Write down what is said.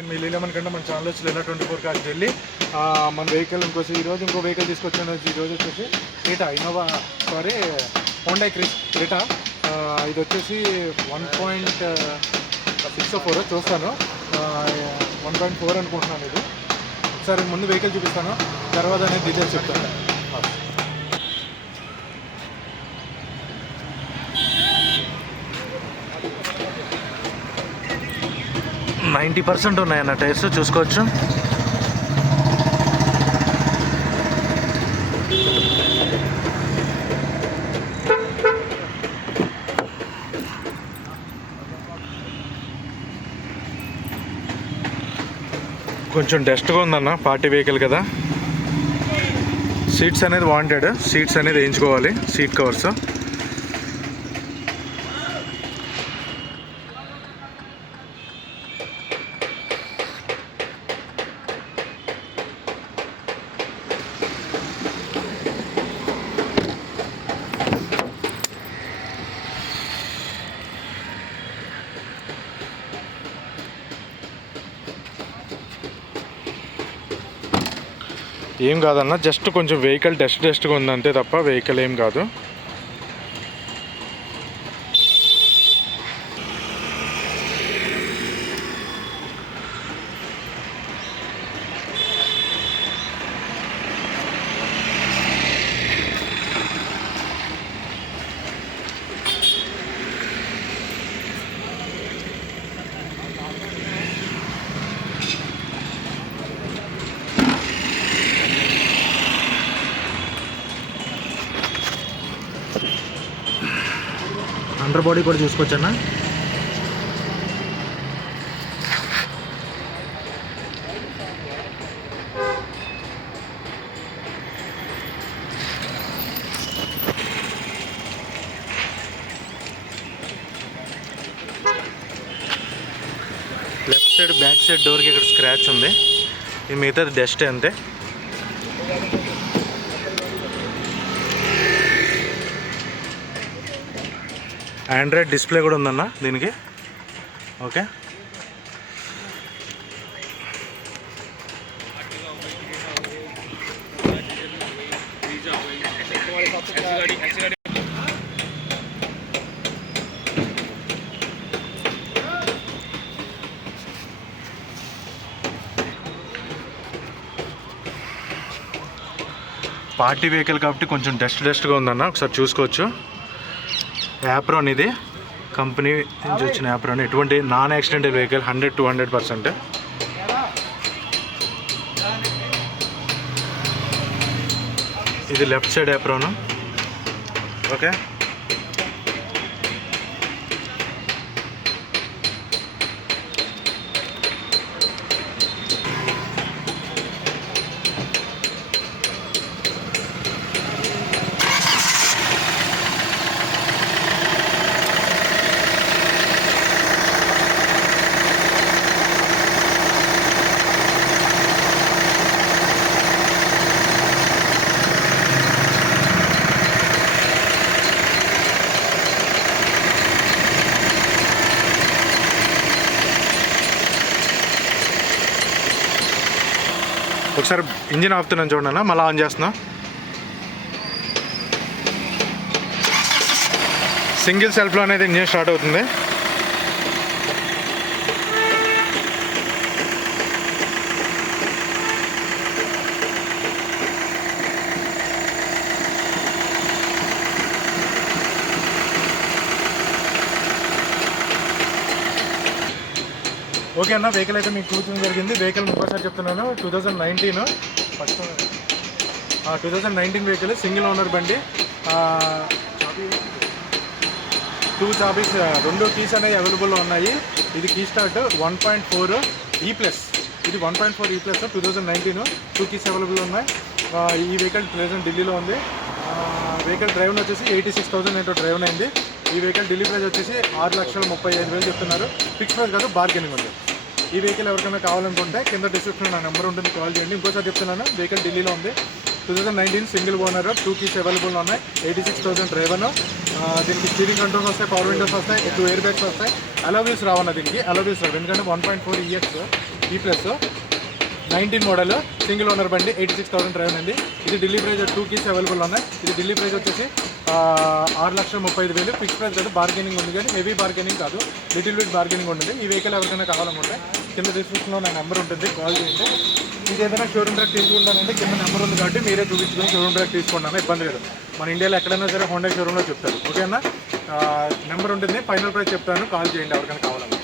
నేను మీ లీలమన్ కంటే మన ఛానల్ వచ్చి లీలా 24 కాస్కి వెళ్ళి మన వెహికల్ ఈరోజు ఇంకో వెహికల్ తీసుకొచ్చాను. ఈరోజు వచ్చేసి క్రెటా ఇన్నోవా హోండా క్రెటా. ఇది వచ్చేసి 1.64 చూస్తాను, 1.4 అనుకుంటున్నాను. ఇది ఒకసారి ముందు వెహికల్ చూపిస్తాను, తర్వాత అనేది డీటెయిల్స్ చెప్తాను. 90% ఉన్నాయన్న టైర్స్ చూసుకోవచ్చు. కొంచెం డస్ట్గా ఉందన్న, పార్టీ వెహికల్ కదా. సీట్స్ అనేది వాంటెడ్, సీట్స్ అనేది వేయించుకోవాలి, సీట్ కవర్స్. ఏం కాదన్న, జస్ట్ కొంచెం వెహికల్ డస్ట్గా ఉందంతే తప్ప వెహికల్ ఏం కాదు. అండర్ బాడీ కూడా చూసుకోవచ్చన్న. లెఫ్ట్ సైడ్ బ్యాక్ సైడ్ డోర్కి ఇక్కడ స్క్రాచ్ ఉంది, ఇది మిగతాది డస్ట్ అంతే. ఆండ్రాయిడ్ డిస్ప్లే కూడా ఉందన్న దీనికి. ఓకే, పార్టీ వెహికల్ కాబట్టి కొంచెం డస్ట్గా ఉందన్న, ఒకసారి చూసుకోవచ్చు. యాప్రాన్, ఇది కంపెనీ నుంచి వచ్చిన యాప్రాన్. ఎటువంటి నాన్ యాక్సిడెంటల్ వెహికల్, 100 to 100%. ఇది లెఫ్ట్ సైడ్ యాప్రాన్. ఓకే, ఒకసారి ఇంజిన్ ఆపుతున్నాను చూడన్నా, మళ్ళీ ఆన్ చేస్తున్నా. సింగిల్ సెల్ఫ్లో అనేది ఇంజిన్ స్టార్ట్ అవుతుంది. ఓకే అన్న, వెహికల్ అయితే మీకు చూపించడం జరిగింది. వెహికల్ ఇంకోసారి చెప్తున్నాను, 2019 ఫస్ట్ 2019 వెహికల్, సింగిల్ ఓనర్ బండి. 2 చాబీస్, 2 కీస్ అనేవి అవైలబుల్లో ఉన్నాయి. ఇది కీ స్టార్ట్ 1.4 E+, ఇది 1.4 E+, 2019, 2 కీస్ అవైలబుల్ ఉన్నాయి. ఈ వెహికల్ ప్రెజెంట్ ఢిల్లీలో ఉంది. వెహికల్ డ్రైవర్ వచ్చేసి 86,000 ఏంటో డ్రైవర్ అయింది. ఈ వెహికల్ ఢిల్లీ ప్రైస్ వచ్చేసి 6,35,000 చెప్తున్నారు. ఫిక్స్ ప్రైస్ కాదు, బార్గెనింగ్ ఉంది. ఈ వెహికల్ ఎవరికైనా కావాలనుకుంటే కింద డిస్క్రిప్షన్లో నా నెంబర్ ఉంటుంది, కాల్ చేయండి. ఇంకోసారి చెప్తున్నాను, వెహికల్ ఢిల్లీలో ఉంది. 2019 సింగిల్ ఓనర్, 2 కీస్ అవైలబుల్ ఉన్నాయి, 86,000 డ్రైవర్. దీనికి స్టీరింగ్ కంట్రోల్స్ వస్తాయి, పవర్ విండోస్ వస్తాయి, 2 ఎయిర్ బ్యాగ్స్ వస్తాయి. అలోవీల్స్ రావన్న దీనికి, అలోవీల్స్ రావు ఎందుకంటే 1.4 EX ఈ ప్లస్ 19 మోడల్ సింగిల్ ఓనర్ బండి, 86,000 డ్రైవర్ అండి. ఇది ఢిల్లీ ప్రైస్ 2 కీస్ అవైలబుల్ ఉన్నాయి. ఇది ఢిల్లీ ప్రైస్ వచ్చేసి 6,35,000 ఫిక్స్ ప్రైస్ కాదు, బార్గెనింగ్ ఉంది కానీ హెవీ బార్గెనింగ్ కాదు, లిటిల్ బిట్ బార్గెనింగ్ ఉంటుంది. ఈ వెహికల్ ఎవరికైనా కావాలనుకుంటే కింద డిస్క్రిప్షన్లో నా నెంబర్ ఉంటుంది, కాల్ చేయండి. మీకు ఏదైనా షోరూమ్ ట్రాక్ తీసుకుంటానంటే కింద నెంబర్ ఉంది కాబట్టి మీరే చూపించుకొని షోరూమ్ ట్రాక్ తీసుకుంటాను, ఇబ్బంది లేదు. మన ఇండియాలో ఎక్కడైనా సరే హోండా షోరూంలో చెప్తారు, ఓకేనా. నెంబర్ ఉంటుంది, ఫైనల్ ప్రైస్ చెప్తాను, కాల్ చేయండి ఎవరికైనా కావాలన్నా.